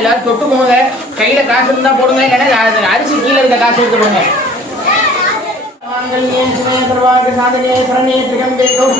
எல்லாரும் தொட்டு போங்க. கையில காசு இருந்தா போடுங்க, இல்லைன்னா அரிசி கீழே இருக்க காசு எடுத்து போடுங்க. சாதனையை சரணியை திகம்பேகும்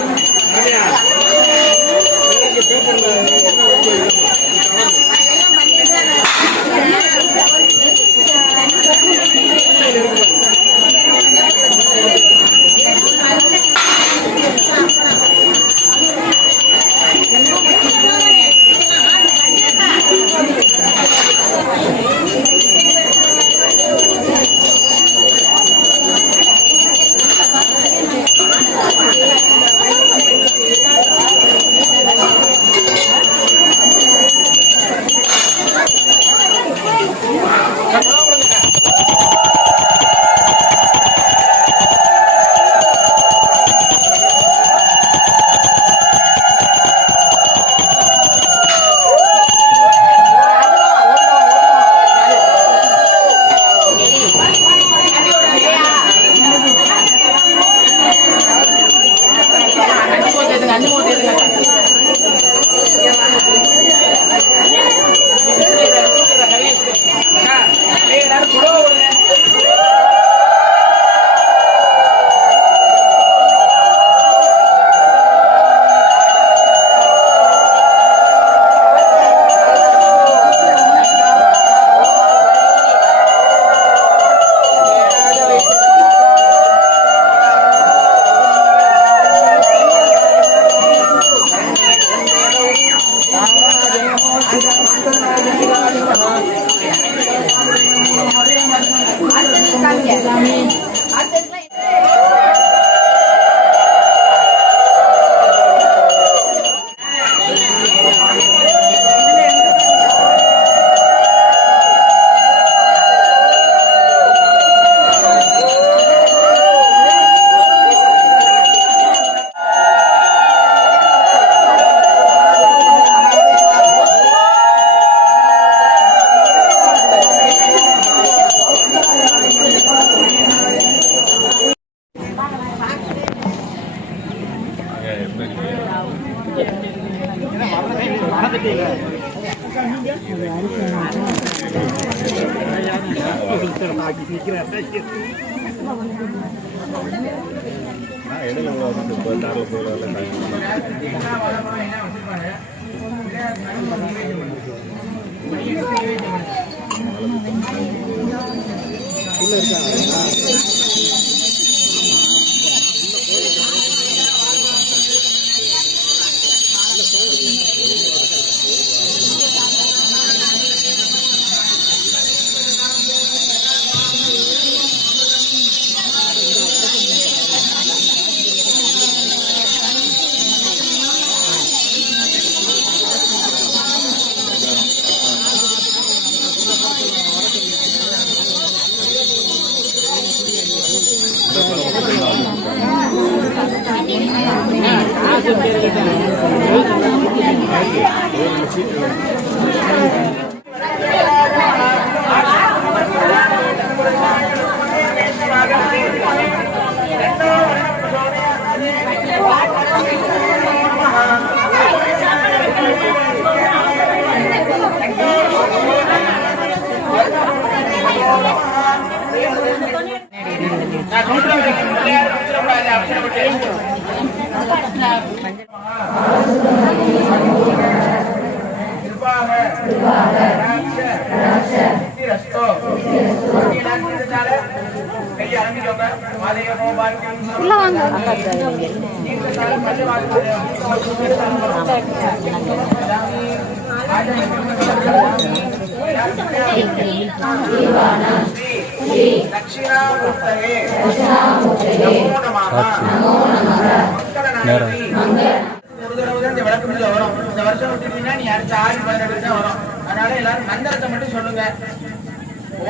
விளக்கு வருஷத்துல வரும். இந்த வருஷம் விட்டுட்டீங்கன்னா நீ அடுத்த 6-18 தான் வரும். அதனால எல்லாரும் மந்திரத்தை மட்டும் சொல்லுங்க.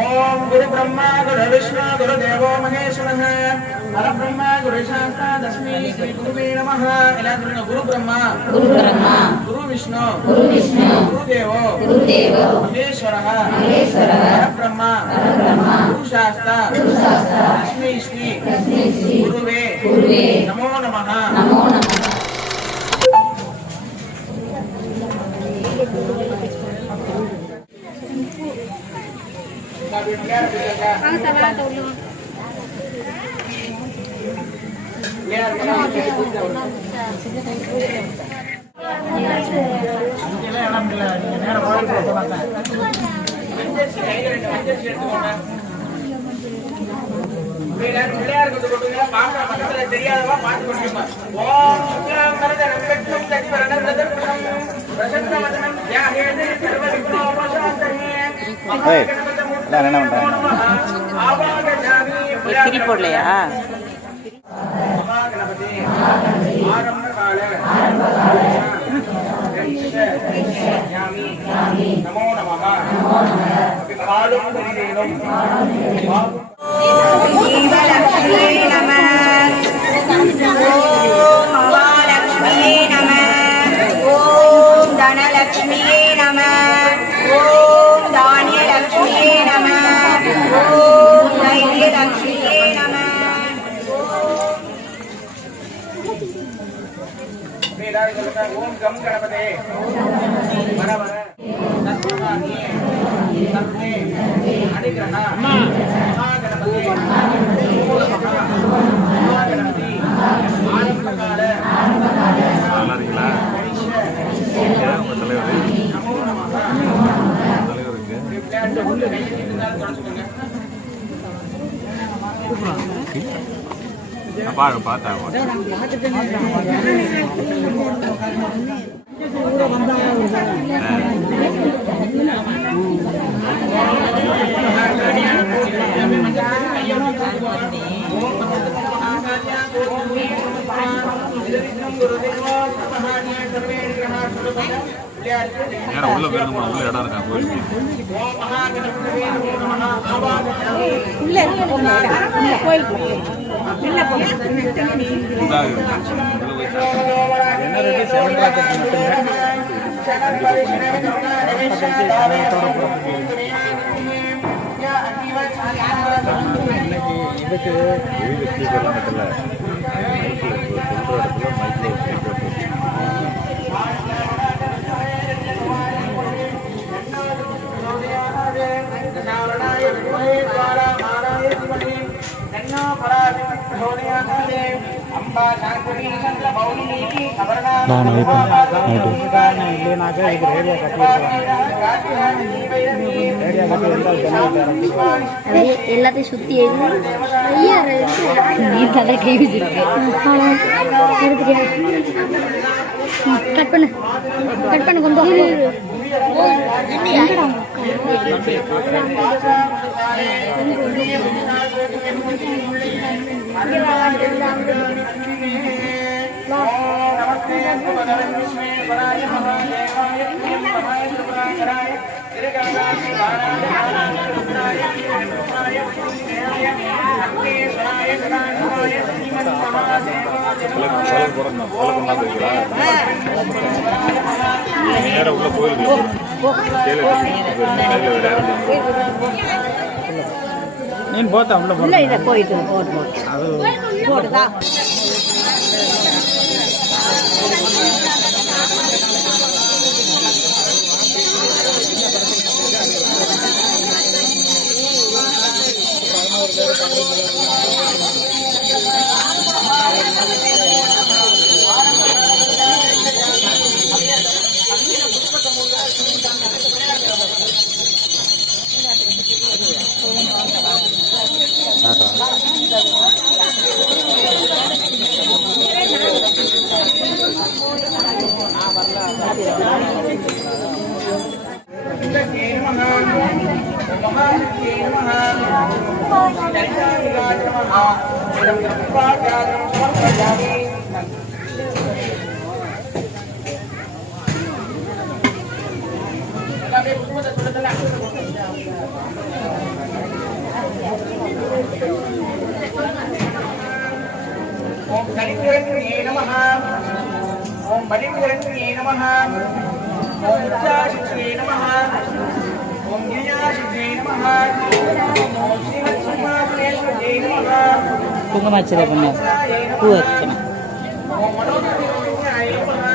ஓம் குரு பிரம்மா குரு விஷ்ணு குரு தேவோ மகேஸ்வரः பரபிரம்ம குரு சாஸ்தா தஸ்மை ஸ்ரீ குருவே நமः. எல்லாரும் சொல்லுங்க. குரு பிரம்மா குரு விஷ்ணு குரு தேவோ மகேஸ்வரः பரபிரம்ம குரு சாஸ்தா தஸ்மை ஸ்ரீ குருவே நமோ நமः. தெரியாதவா பாட்டு கொடுங்க. ஓம் சுக்லாம் வரதரம் விஷ்ணும் சசிவரனம் ரதர்பணம் பிரசன்னவதனம் த்யாகேதி சர்வவிக்னோபசாந்தயே கிரி போடலையா? நமோ நமः. காலும் தெரியும் ஜீவலக்ஷ்மியே நமः. ஓம் மகாலக்ஷ்மியே நமः. ஓம் தனலக்ஷ்மியே நமः. ஓம் தானியலக்ஷ்மியே நமः. ஓம் தைரியலக்ஷ்மியே நமः. ஓம் கம் கணபதே வர வர தத்வானியே தத்மே அனுகிரஹ மகாகணபதே மகாகணபதி ஆரம்பகால நல்லா இருக்கீங்களா? யார் உங்க தலைவர்? நமோ நமः. தலைவருக்கு பிளாட் உள்ள கையில இருந்தாலும் தொடச்சுங்க. பார்த்தா நேரம் உள்ள போயிருந்தோம். உள்ள இடம் இருக்கா கோயிலுக்கு? இதுக்கு எல்லாம் பட்டல சொல்ற இடத்துல மைக்ல எல்லாத்தையும் சுத்தி நீ தலை கை வச்சிருக்க கட் பண்ணு கொஞ்சம் நேரம் உள்ள கோயிலுக்கு ನೀನು ಬೋತಾ ಉಳ್ಳ ಇದೆ போயிட்டு போடுதா. ஓம் கலிங்கிரண்யே நமஹ. ஓம் பலிங்கிரண்யே நமஹ. ஓம் உச்சாசித்யே நமஹ. ஓம் கிரியாசித்யே நமஹ. ஓம் ஸ்ரீமத் சிம்மாசனேஸ்வரே நமஹ. குங்குமாட்சதை பண்ண பூ அர்ச்சனை. ஓம் மனோஜாய நமஹ.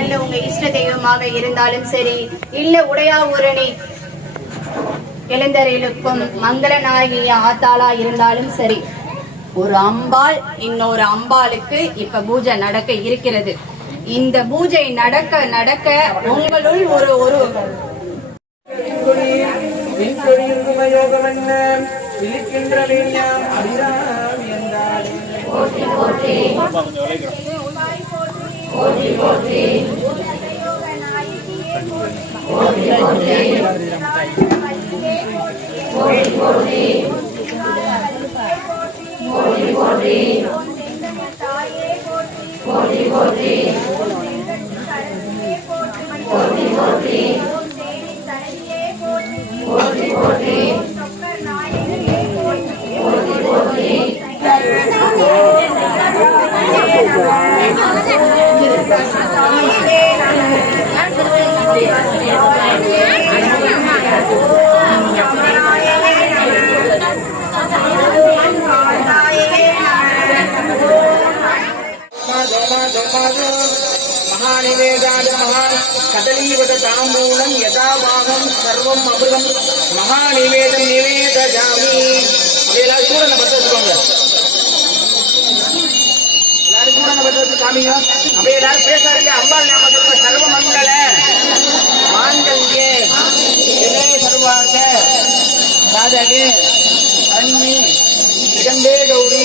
இல்ல உங்க இஷ்ட தெய்வமாக இருந்தாலும் சரி, இல்ல உடையா ஊரணி எழுந்தருளுக்கும் மங்கள நாயகிய ஆத்தாளா இருந்தாலும் சரி, ஒரு அம்பாள் இன்னொரு அம்பாளுக்கு இப்ப பூஜை நடக்க இருக்கிறது. இந்த பூஜை நடக்க நடக்க உங்களுள் ஒரு கதலீவத தாம்பூலம் யதாவாகம் சர்வம் அமிர்தம் மகாநிவேதம் நிவேதஜாமி. எல்லாரும் சூடனை பற்ற வச்சுக்கோங்க. எல்லாரும் சூடனை பற்ற வச்சு காமிங்க. அப்படியே எல்லாரும் பேசாதீங்க. அம்பாள் நாம சொல்ற சர்வ மங்கள மாங்கல்யே இதே சர்வாங்க ராஜாவே அன்னி ஜெகண்டே கௌரி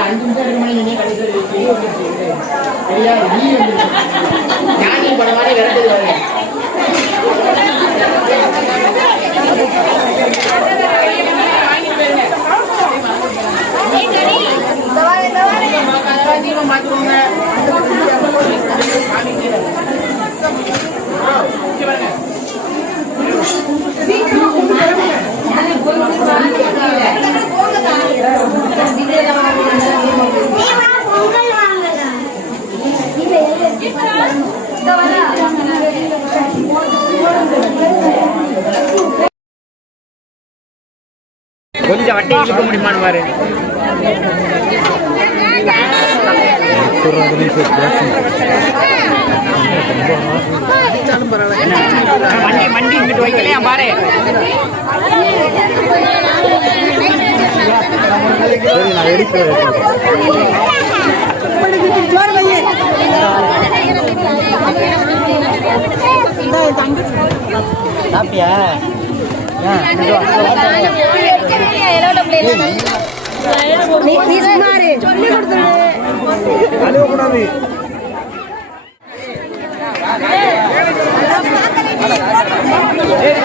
அஞ்சு நிமிஷம் மணி நீ கடைசி ஞானி படம் மாதிரி விரட்டுது மாத்துவாங்க. பூஜை வட்டையை இழுக்க முடியுமான்னு பாரு. மண்டி இங்கிட்டு வைக்கலையா பாரு. சாப்பிட்டியா? ஏய்